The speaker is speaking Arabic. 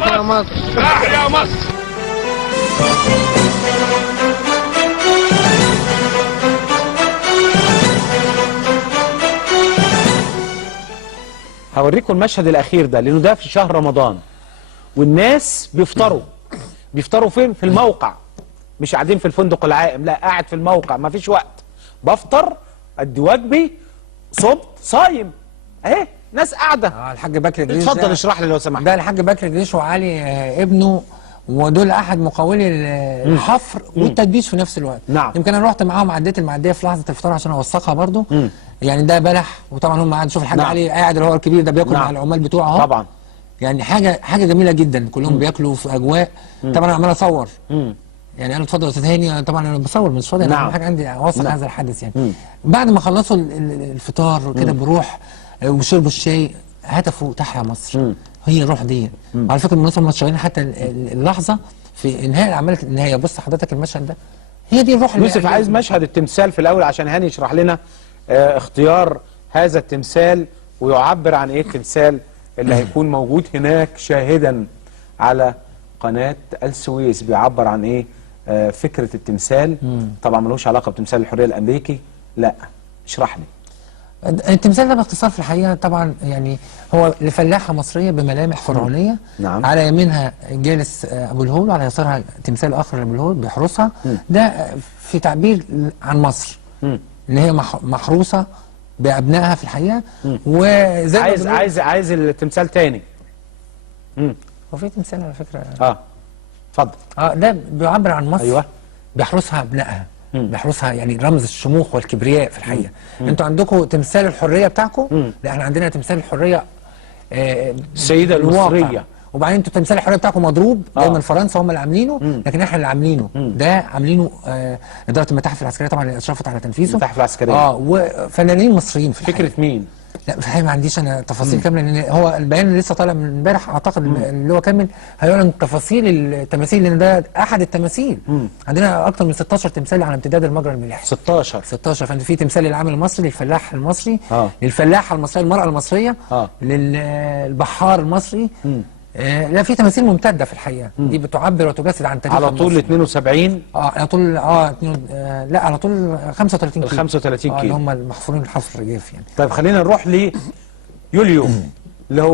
تحيا مصر. تحيا مصر. هوريكم المشهد الاخير ده لانه ده في شهر رمضان والناس بيفطروا فين؟ في الموقع، مش قاعدين في الفندق العائم، لا قاعد في الموقع، ما فيش وقت، بفطر ادي واجبي، صبت صايم اهي ناس قاعده. الحاج بكر الجيش اتفضل اشرح لي لو سمحت. ده الحاج بكر الجيش وعلي ابنه، ودول احد مقاولي الحفر والتدبيس في نفس الوقت. نعم. يمكن انا رحت معاهم، عديت المعديه في لحظه الفطار عشان اوثقها برضو. يعني ده بلح، وطبعا هم قاعد، شوف الحاج علي قاعد اللي هو الكبير ده بياكل مع العمال بتوعه اهو. طبعا. يعني حاجه جميله جدا، كلهم بياكلوا في اجواء. طبعا انا عمال اصور. يعني قالوا اتفضل يا استاذ هاني، طبعا انا بصور مش فاضي، انا اهم حاجه عندي اوثق هذا الحدث يعني. بعد ما خلصوا الفطار وكده بروح وشربوا الشاي، هتفوا تحيا مصر. هي الروح دي. وعلى فكره بالمناسبه هم شغالين حتى اللحظه في انهاء الاعمال النهائيه. بص حضرتك المشهد ده، هي دي الروح. يوسف عايز مشهد التمثال في الاول عشان هاني يشرح لنا اختيار هذا التمثال ويعبر عن ايه التمثال اللي هيكون موجود هناك شاهدا على قناه السويس. بيعبر عن ايه فكره التمثال. طبعا ملوش علاقه بتمثال الحريه الامريكي، لا اشرح لي. التمثال ده باختصار في الحقيقه طبعا يعني هو لفلاحه مصريه بملامح فرعونيه. نعم. على يمينها جالس ابو الهول، وعلى يسارها تمثال اخر لابو الهول بيحرسها. ده في تعبير عن مصر ان هي محروسه بابنائها في الحقيقه. وزي عايز التمثال تاني. هو في تمثال على فكره. اتفضل. ده بيعبر عن مصر. ايوه. بيحرسها ابنائها. بيحرسها يعني رمز الشموخ والكبرياء في الحقيقه. انتوا عندكم تمثال الحريه بتاعكم، لا احنا عندنا تمثال الحريه السيده المصريه. وبعدين انتوا تمثال الحريه بتاعكم مضروب جاي من فرنسا، هم اللي عاملينه، لكن احنا اللي عاملينه. ده عاملينه اداره المتاحف العسكريه طبعا اللي اشرفت على تنفيذه. المتاحف العسكريه. وفنانين مصريين في الحقيقه. فكره مين؟ لا في الحقيقه ما عنديش انا تفاصيل كامله، لان هو البيان اللي لسه طالع من امبارح اعتقد اللي هو كامل هيعلن تفاصيل التماثيل، لان ده احد التماثيل. عندنا اكثر من 16 تمثال على امتداد المجرى الملاحي. 16 فانت في تمثال للعامل المصري، للفلاح المصري، للفلاحه المصريه، المراه المصريه، للبحار المصري. لا في تماثيل ممتده في الحقيقه. دي بتعبر وتجسد عن تاريخ على طول 72. على طول لا على طول 35 كيلو. 35 كيلو اللي هم المحفورين الحفر الرجاف يعني. طيب خلينا نروح ليوليو اللي هو